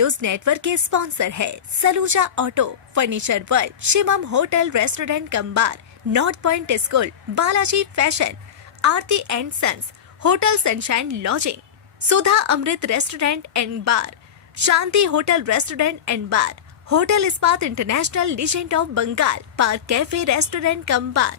News network के sponsor है Saluja auto, furniture world, Shivam hotel restaurant cum bar, north point school, Balaji fashion, Aarti and sons, hotel sunshine lodging, Sudha Amrit restaurant and bar, Shanti hotel restaurant and bar, hotel Ispat international legend of Bengal, park cafe restaurant cum bar.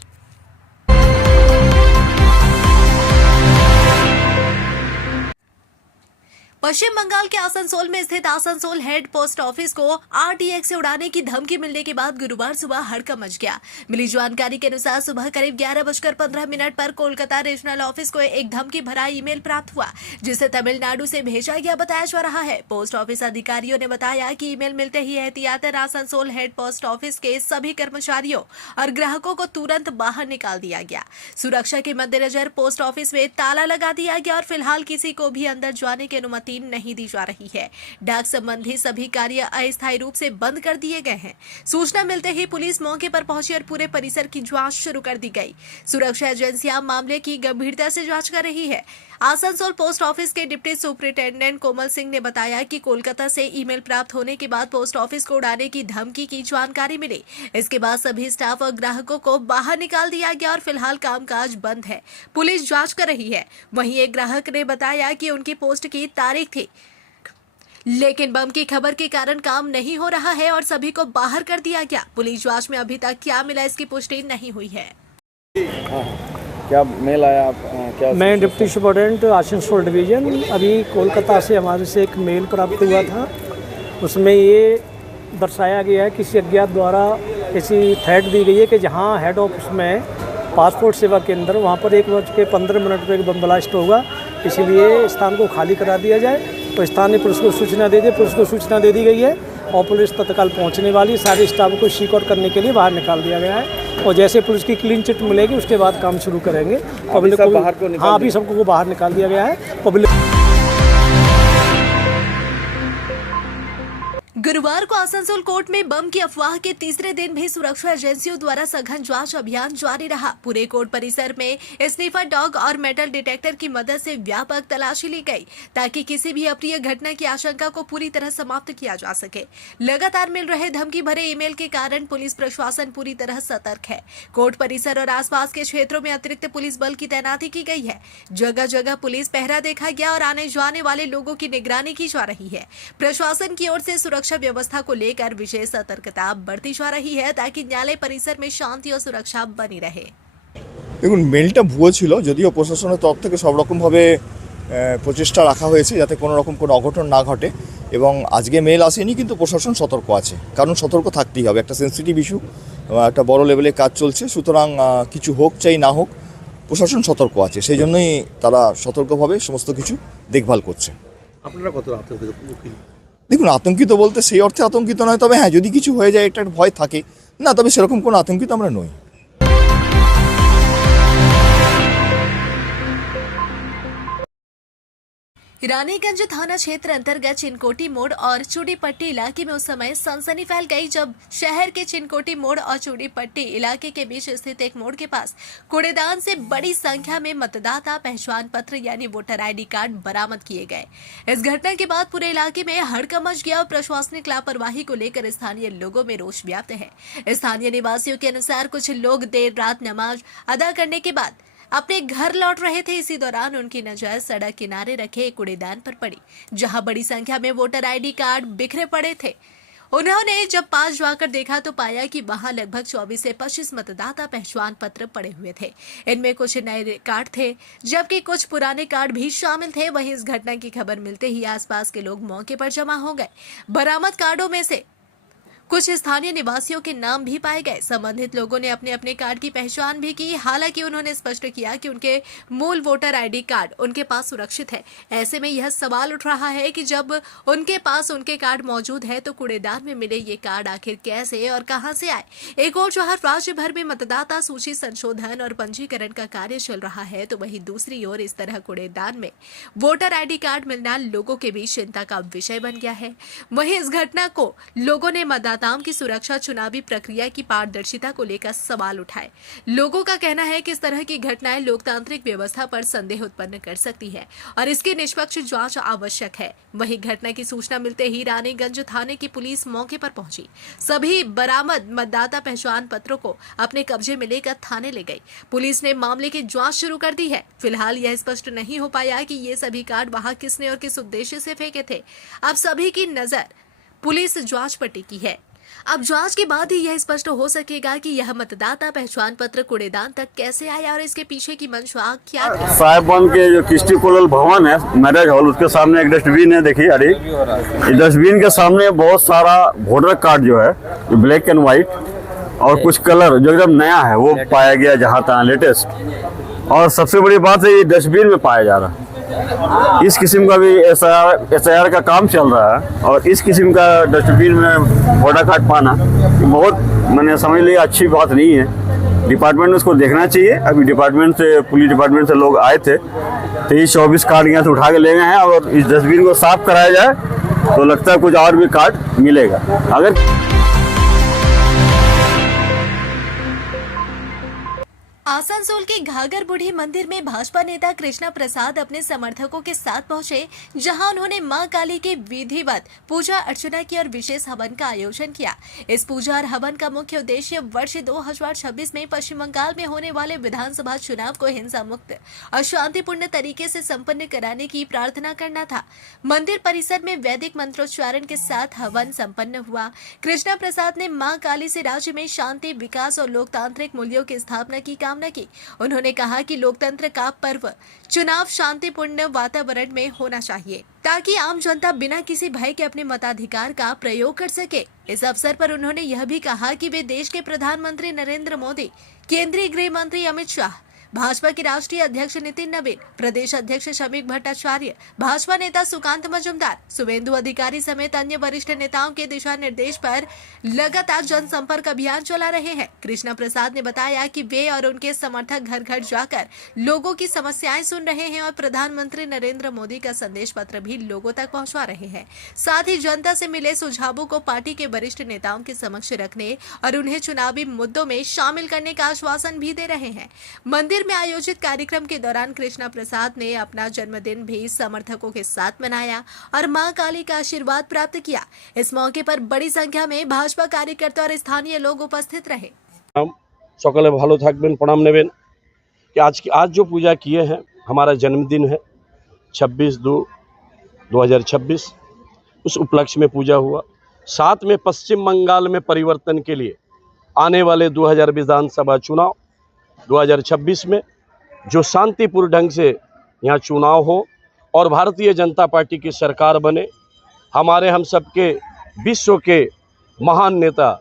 Paschim Bangal के आसनसोल में स्थित Asansol head post office को RTX से उड़ाने की धमकी मिलने के बाद गुरुवार सुबह हड़कंप मच गया। मिली जानकारी के अनुसार सुबह करीब 11:15 पर कोलकाता रीजनल ऑफिस को एक धमकी भरा ईमेल प्राप्त हुआ, जिसे तमिलनाडु से भेजा गया बताया जा रहा है। पोस्ट ऑफिस अधिकारियों ने बताया कि ईमेल मिलते ही एहतियातन आसनसोल हेड पोस्ट ऑफिस के सभी कर्मचारियों और ग्राहकों को तुरंत बाहर निकाल दिया गया। सुरक्षा के मद्देनजर पोस्ट ऑफिस में ताला लगा दिया गया और फिलहाल किसी को भी अंदर जाने की अनुमति नहीं दी जा रही है। डाक संबंधी सभी कार्य अस्थायी रूप से बंद कर दिए गए हैं। सूचना मिलते ही पुलिस मौके पर पहुंची और पूरे परिसर की जांच शुरू कर दी गई। सुरक्षा एजेंसियां मामले की गंभीरता से जांच कर रही है। आसनसोल पोस्ट ऑफिस के डिप्टी सुपरिटेंडेंट कोमल सिंह ने बताया कि कोलकाता से ईमेल प्राप्त होने के बाद पोस्ट ऑफिस को उड़ाने की धमकी की जानकारी मिली। इसके बाद सभी स्टाफ और ग्राहकों को बाहर निकाल दिया गया और फिलहाल कामकाज बंद है। पुलिस जांच कर रही है। वहीं एक ग्राहक ने बताया कि उनकी पोस्ट की तारीख थी, लेकिन बम की खबर के कारण काम नहीं हो रहा है और सभी को बाहर कर दिया गया। पुलिस जांच में अभी तक क्या मिला इसकी पुष्टि नहीं हुई है। क्या मेल आया क्या? मैं डिप्टी सुपरिटेंडेंट आसनसोल डिवीज़न, अभी कोलकाता से हमारे से एक मेल प्राप्त हुआ था। उसमें ये दर्शाया गया है कि किसी अज्ञात द्वारा ऐसी थ्रेट दी गई है कि जहां हेड ऑफिस में पासपोर्ट सेवा केंद्र, वहां पर 1:15 पर एक बम ब्लास्ट होगा, इसलिए स्थान को खाली करा दिया जाए। तो स्थानीय पुलिस को सूचना दे दी, पुलिस को सूचना दे दी गई है और पुलिस तत्काल पहुंचने वाली। सारे स्टाफ को सीकआउट करने के लिए बाहर निकाल दिया गया है और जैसे पुलिस की क्लीन चिट मिलेगी उसके बाद काम शुरू करेंगे। पब्लिक को बाहर को हाँ, अभी सबको बाहर निकाल दिया गया है। पब्लिक गुरुवार को आसनसोल कोर्ट में बम की अफवाह के तीसरे दिन भी सुरक्षा एजेंसियों द्वारा सघन जांच अभियान जारी रहा। पूरे कोर्ट परिसर में स्नीफर डॉग और मेटल डिटेक्टर की मदद से व्यापक तलाशी ली गई ताकि किसी भी अप्रिय घटना की आशंका को पूरी तरह समाप्त किया जा सके। लगातार मिल रहे धमकी भरे ईमेल के कारण पुलिस प्रशासन पूरी तरह सतर्क है। कोर्ट परिसर और आसपास के क्षेत्रों में अतिरिक्त पुलिस बल की तैनाती की गई है। जगह जगह पुलिस पहरा देखा गया और आने जाने वाले लोगों की निगरानी की जा रही है। प्रशासन की ओर से सुरक्षा व्यवस्था को लेकर विशेष सतर्कता बढ़ती जा रही है ताकि न्यायालय परिसर में शांति और सुरक्षा बनी रहे। দেখুন, মেলটা ভুয়ো ছিল, যদিও প্রশাসনের তরফ থেকে সব রকমভাবে প্রচেষ্টা রাখা হয়েছে যাতে কোনো রকম কোনো অঘটন না ঘটে এবং আজকে মেল আসেনি, কিন্তু প্রশাসন সতর্ক আছে, কারণ সতর্ক থাকতেই হবে। একটা সেন্সিটিভ ইস্যু, একটা বড় লেভেলে কাজ চলছে, সুতরাং কিছু হোক চাই না হোক প্রশাসন সতর্ক আছে, সেই জন্যই তারা সতর্কভাবে সমস্ত কিছু দেখভাল করছে। আপনারা কত আতঙ্কিত? দেখুন, আতঙ্কিত বলতে সেই অর্থে আতঙ্কিত নয়, তবে হ্যাঁ যদি কিছু হয়ে যায় একটা ভয় থাকে না, তবে সেরকম কোনো আতঙ্কিত আমরা নই। रानीगंज थाना क्षेत्र अंतर्गत चिनकोटी मोड़ और चूड़ीपट्टी इलाके में उस समय सनसनी फैल गई जब शहर के चिनकोटी मोड़ और चूड़ीपट्टी इलाके के बीच स्थित एक मोड़ के पास कूड़ेदान से बड़ी संख्या में मतदाता पहचान पत्र यानी वोटर आईडी कार्ड बरामद किए गए। इस घटना के बाद पूरे इलाके में हड़कंप मच गया और प्रशासनिक लापरवाही को लेकर स्थानीय लोगों में रोष व्याप्त है। स्थानीय निवासियों के अनुसार कुछ लोग देर रात नमाज अदा करने के बाद अपने घर लौट रहे थे। इसी दौरान उनकी नजर सड़क किनारे रखे एक कूड़ेदान पर पड़ी, जहां बड़ी संख्या में वोटर आईडी कार्ड बिखरे पड़े थे। उन्होंने जब पास जाकर देखा तो पाया कि वहां लगभग 24 से 25 मतदाता पहचान पत्र पड़े हुए थे। इनमें कुछ नए कार्ड थे जबकि कुछ पुराने कार्ड भी शामिल थे। वहीं इस घटना की खबर मिलते ही आसपास के लोग मौके पर जमा हो गए। बरामद कार्डों में से कुछ स्थानीय निवासियों के नाम भी पाए गए। संबंधित लोगों ने अपने अपने कार्ड की पहचान भी की। हालांकि उन्होंने स्पष्ट किया कि उनके मूल वोटर आईडी कार्ड उनके पास सुरक्षित है। ऐसे में यह सवाल उठ रहा है कि जब उनके पास उनके कार्ड मौजूद है तो कूड़ेदान में मिले ये कार्ड आखिर कैसे और कहां से आए। एक और जहां राज्य भर में मतदाता सूची संशोधन और पंजीकरण का कार्य चल रहा है, तो वहीं दूसरी ओर इस तरह कूड़ेदान में वोटर आईडी कार्ड मिलना लोगों के बीच चिंता का विषय बन गया है। वहीं इस घटना को लोगों ने मतदाता मतदाताओं की सुरक्षा, चुनावी प्रक्रिया की पारदर्शिता को लेकर सवाल उठाए। लोगों का कहना है कि इस तरह की घटनाएं लोकतांत्रिक व्यवस्था पर संदेह उत्पन्न कर सकती है और इसकी निष्पक्ष जांच आवश्यक है। वहीं घटना की सूचना मिलते ही रानीगंज थाने की पुलिस मौके पर पहुंची। सभी बरामद मतदाता पहचान पत्रों को अपने कब्जे में लेकर थाने ले गई। पुलिस ने मामले की जांच शुरू कर दी है। फिलहाल यह स्पष्ट नहीं हो पाया कि ये सभी कार्ड वहां किसने और किस उद्देश्य से फेंके थे। अब सभी की नजर पुलिस जांच पर टिकी है। अब जांच के बाद ही यह स्पष्ट हो सकेगा कि यह मतदाता पहचान पत्र कूड़ेदान तक कैसे आया और इसके पीछे की मंशा क्या थी। साहिबगंज के जो कृष्टि कोलल भवन है, मैरिज हॉल, उसके सामने एक डस्टबिन है। देखिए, अरे इस डस्टबिन के सामने बहुत सारा वोटर कार्ड जो है, ब्लैक एंड व्हाइट और कुछ कलर जो एकदम नया है वो पाया गया, जहाँ तक लेटेस्ट। और सबसे बड़ी बात है, ये डस्टबिन में पाया जा रहा है। इस किस्म का भी SIR का काम चल रहा है और इस किस्म का डस्टबिन में वोटर कार्ड पाना बहुत, मैंने समझ लिया, अच्छी बात नहीं है। डिपार्टमेंट में उसको देखना चाहिए। अभी डिपार्टमेंट से, पुलिस डिपार्टमेंट से लोग आए थे, 23-24 कार्ड यहाँ से उठा के ले गए हैं और इस डस्टबिन को साफ कराया जाए तो लगता है कुछ और भी कार्ड मिलेगा। अगर आसनसोल के घाघर बूढ़ी मंदिर में भाजपा नेता कृष्णा प्रसाद अपने समर्थकों के साथ पहुंचे, जहां उन्होंने मां काली की विधिवत पूजा अर्चना की और विशेष हवन का आयोजन किया। इस पूजा और हवन का मुख्य उद्देश्य वर्ष 2026 में पश्चिम बंगाल में होने वाले विधानसभा चुनाव को हिंसा मुक्त और शांतिपूर्ण तरीके से संपन्न कराने की प्रार्थना करना था। मंदिर परिसर में वैदिक मंत्रोच्चारण के साथ हवन संपन्न हुआ। कृष्णा प्रसाद ने मां काली से राज्य में शांति, विकास और लोकतांत्रिक मूल्यों की स्थापना की कामना की। उन्होंने कहा कि लोकतंत्र का पर्व चुनाव शांतिपूर्ण वातावरण में होना चाहिए ताकि आम जनता बिना किसी भय के अपने मताधिकार का प्रयोग कर सके। इस अवसर पर उन्होंने यह भी कहा कि वे देश के प्रधानमंत्री नरेंद्र मोदी, केंद्रीय गृह मंत्री अमित शाह, भाजपा के राष्ट्रीय अध्यक्ष नितिन नवीन, प्रदेश अध्यक्ष शमीक भट्टाचार्य, भाजपा नेता सुकांत मजुमदार, शुभेंदु अधिकारी समेत अन्य वरिष्ठ नेताओं के दिशा निर्देश पर लगातार जनसंपर्क अभियान चला रहे हैं। कृष्णा प्रसाद ने बताया कि वे और उनके समर्थक घर घर जाकर लोगों की समस्याएं सुन रहे हैं और प्रधानमंत्री नरेंद्र मोदी का संदेश पत्र भी लोगों तक पहुंचा रहे हैं। साथ ही जनता से मिले सुझावों को पार्टी के वरिष्ठ नेताओं के समक्ष रखने और उन्हें चुनावी मुद्दों में शामिल करने का आश्वासन भी दे रहे हैं। मंदिर में आयोजित कार्यक्रम के दौरान कृष्णा प्रसाद ने अपना जन्मदिन भी समर्थकों के साथ मनाया और मां काली का आशीर्वाद प्राप्त किया। इस मौके पर बड़ी संख्या में भाजपा कार्यकर्ता और स्थानीय लोग उपस्थित रहे। सकले भालो थाकबेन, प्रणाम नेबेन कि आज जो पूजा किए हैं, हमारा जन्मदिन है 26/2/2026, उस उपलक्ष्य में पूजा हुआ। साथ में पश्चिम बंगाल में परिवर्तन के लिए आने वाले 2000 विधानसभा चुनाव 2026 में जो शांतिपूर्ण ढंग से यहाँ चुनाव हो और भारतीय जनता पार्टी की सरकार बने। हमारे हम सबके विश्व के महान नेता,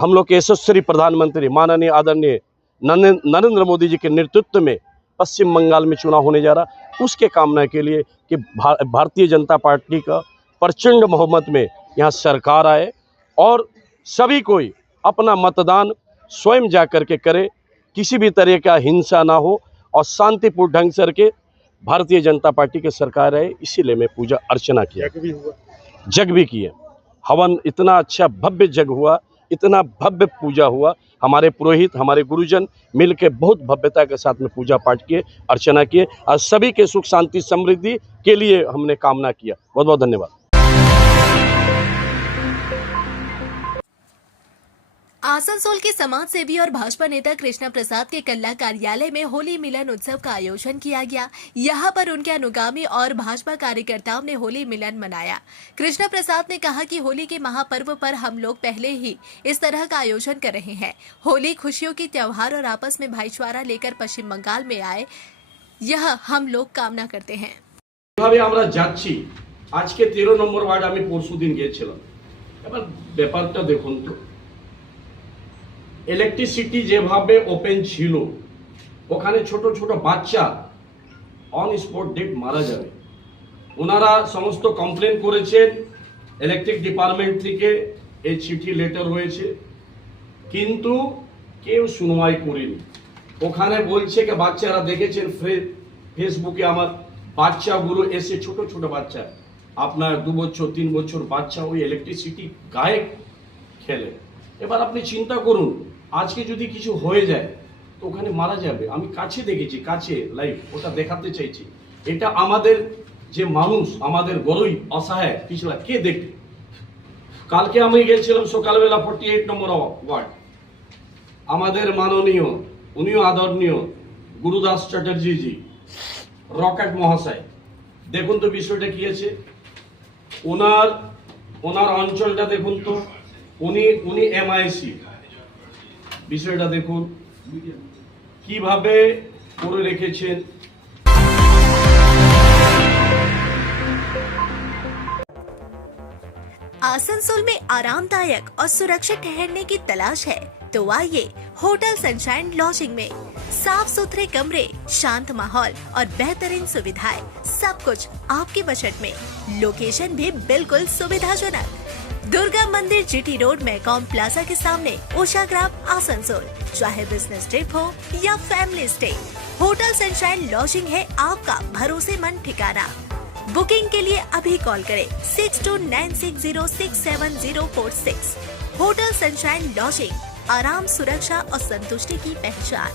हम लोग के यशस्वी प्रधानमंत्री माननीय आदरणीय नरेंद्र मोदी जी के नेतृत्व में पश्चिम बंगाल में चुनाव होने जा रहा, उसके कामना के लिए कि भारतीय जनता पार्टी का प्रचंड बहुमत में यहाँ सरकार आए और सभी कोई अपना मतदान स्वयं जा कर के करे, किसी भी तरह का हिंसा ना हो और शांतिपूर्ण ढंग से के भारतीय जनता पार्टी की सरकार है। इसीलिए मैं पूजा अर्चना किया, जग भी किए। हवन इतना अच्छा भव्य जग हुआ, इतना भव्य पूजा हुआ। हमारे पुरोहित, हमारे गुरुजन मिल के बहुत भव्यता के साथ में पूजा पाठ किए, अर्चना किए और सभी के सुख शांति समृद्धि के लिए हमने कामना किया। बहुत बहुत धन्यवाद। आसनसोल के समाज सेवी और भाजपा नेता कृष्णा प्रसाद के कल्ला कार्यालय में होली मिलन उत्सव का आयोजन किया गया। यहां पर उनके अनुगामी और भाजपा कार्यकर्ताओं ने होली मिलन मनाया। कृष्णा प्रसाद ने कहा कि होली के महापर्व पर हम लोग पहले ही इस तरह का आयोजन कर रहे हैं। होली खुशियों की त्योहार और आपस में भाईचारा लेकर पश्चिम बंगाल में आए, यह हम लोग कामना करते हैं। आज के 13 নম্বর ওয়ার্ড আমি পরশুদিন গিয়েছিলাম। এবার ব্যাপারটা দেখুন তো, ইলেকট্রিসিটি যেভাবে ওপেন ছিল, ওখানে ছোট ছোট বাচ্চা অন স্পট ডেট মারা যাবে। ওনারা সমস্ত কমপ্লেন করেছেন, ইলেকট্রিক ডিপার্টমেন্ট থেকে এই চিঠি লেটার হয়েছে, কিন্তু কেউ শুনওয়াই করেনি। ওখানে বলছে যে বাচ্চারা দেখেছেন ফেসবুকে আমার বাচ্চাগুলো এসে ছোট ছোট বাচ্চা, আপনার 2 বছর 3 বছর বাচ্চা ওই ইলেকট্রিসিটি গায়ে খেলে। এবার আপনি চিন্তা করুন, আজকে যদি কিছু হয়ে যায় তো ওখানে মারা যাবে। আমি কাছে দেখেছি, কাছে লাইভ, ওটা দেখাতে চাইছি। এটা আমাদের যে মানুষ, আমাদের গরুই অসহায় পিছলা কে দেখবে। কালকে আমি গেছিলাম সকালবেলা 48 নম্বর ওয়ার্ড, আমাদের মাননীয়, উনিও আদরণীয় গুরুদাস চ্যাটার্জি জি, রকেট মহাশয়, দেখুন তো বিষয়টা কি আছে। ওনার অঞ্চলটা দেখুন তো, উনি এমআইসি, বিষয়টা দেখুন কিভাবে করে রেখেছেন। आसनसोल में आरामदायक और सुरक्षित ठहरने की तलाश है तो आइए होटल सनशाइन लॉजिंग में। साफ सुथरे कमरे, शांत माहौल और बेहतरीन सुविधाएं, सब कुछ आपके बजट में। लोकेशन भी बिल्कुल सुविधाजनक। दुर्गा मंदिर जीटी रोड मैकॉम प्लाजा के सामने, उषाग्राम, आसनसोल। चाहे बिजनेस ट्रिप हो या family stay, hotel sunshine lodging है आपका भरोसेमंद ठिकाना। बुकिंग के लिए अभी कॉल करें 6296067046। होटल सनशाइन लॉजिंग, आराम, सुरक्षा और संतुष्टि की पहचान।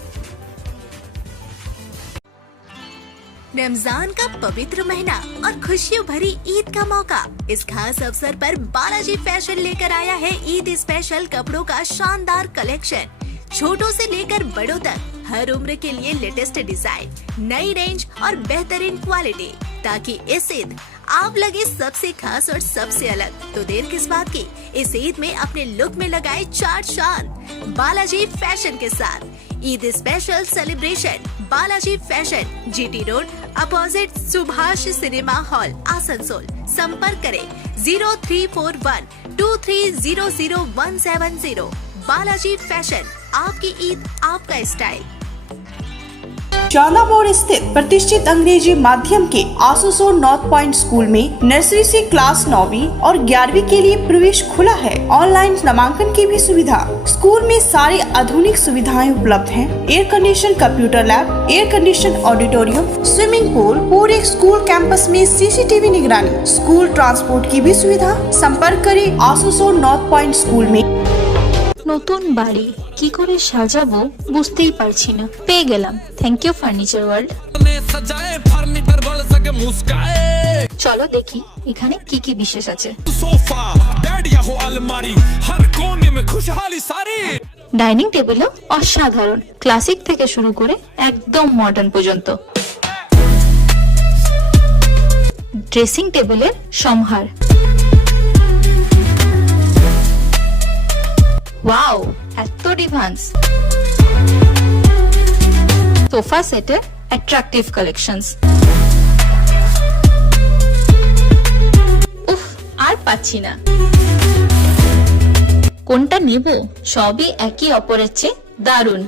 रमजान का पवित्र महीना और खुशियों भरी ईद का मौका। इस खास अवसर पर बालाजी फैशन लेकर आया है ईद स्पेशल कपड़ों का शानदार कलेक्शन। छोटों से लेकर बड़ों तक हर उम्र के लिए लेटेस्ट डिजाइन, नई रेंज और बेहतरीन क्वालिटी, ताकि इस ईद आप लगे सबसे खास और सबसे अलग। तो देर किस बात की, इस ईद में अपने लुक में लगाए चार चांद बालाजी फैशन के साथ। Eid special celebration Balaji fashion, GT road opposite Subhash cinema hall, Asansol. संपर्क करें 034123000170। बालाजी फैशन, आपकी ईद आपका स्टाइल। चांदा मोड़ स्थित प्रतिष्ठित अंग्रेजी माध्यम के आसनसोल नॉर्थ पॉइंट स्कूल में नर्सरी से क्लास 9वीं और 11वीं के लिए प्रवेश खुला है। ऑनलाइन नामांकन की भी सुविधा। स्कूल में सारी आधुनिक सुविधाएं उपलब्ध हैं। Air condition computer lab, air condition auditorium, swimming pool, पूरे स्कूल कैंपस में सीसीटीवी निगरानी, स्कूल ट्रांसपोर्ट की भी सुविधा। संपर्क करें आसनसोल नॉर्थ पॉइंट स्कूल में। নতুন বাড়ি কি করে সাজাবো বুঝতেই পারছি না। পেয়ে গেলাম থ্যাংক ইউ ফার্নিচার ওয়ার্ল্ড। চলো দেখি এখানে কি কি বিশেষ আছে। ডাইনিং টেবিলও অসাধারণ, ক্লাসিক থেকে শুরু করে একদম মডার্ন পর্যন্ত। ড্রেসিং টেবিলের সম্ভার, ওয়াও এত ডিভান্স। সোফা সেটের অ্যাট্রাকটিভ কালেকশনস। উফ, আর পাচ্ছি না, কোনটা নেব? সবই একই অপরের চেয়ে দারুণ।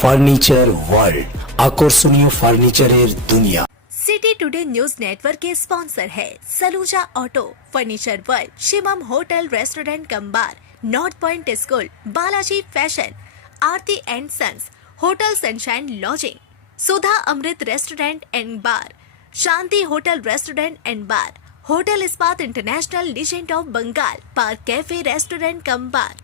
ফার্নিচার ওয়ার্ল্ড, আকর্ষণীয় ফার্নিচারের দুনিয়া। सिटी टुडे न्यूज नेटवर्क के स्पॉन्सर है Saluja auto, furniture world, Shivam hotel restaurant cum bar, north point school, Balaji fashion, Aarti and sons, hotel sunshine lodging, Sudha Amrit restaurant and bar, Shanti hotel restaurant and bar, hotel Ispat international legend of Bengal, park cafe restaurant cum bar.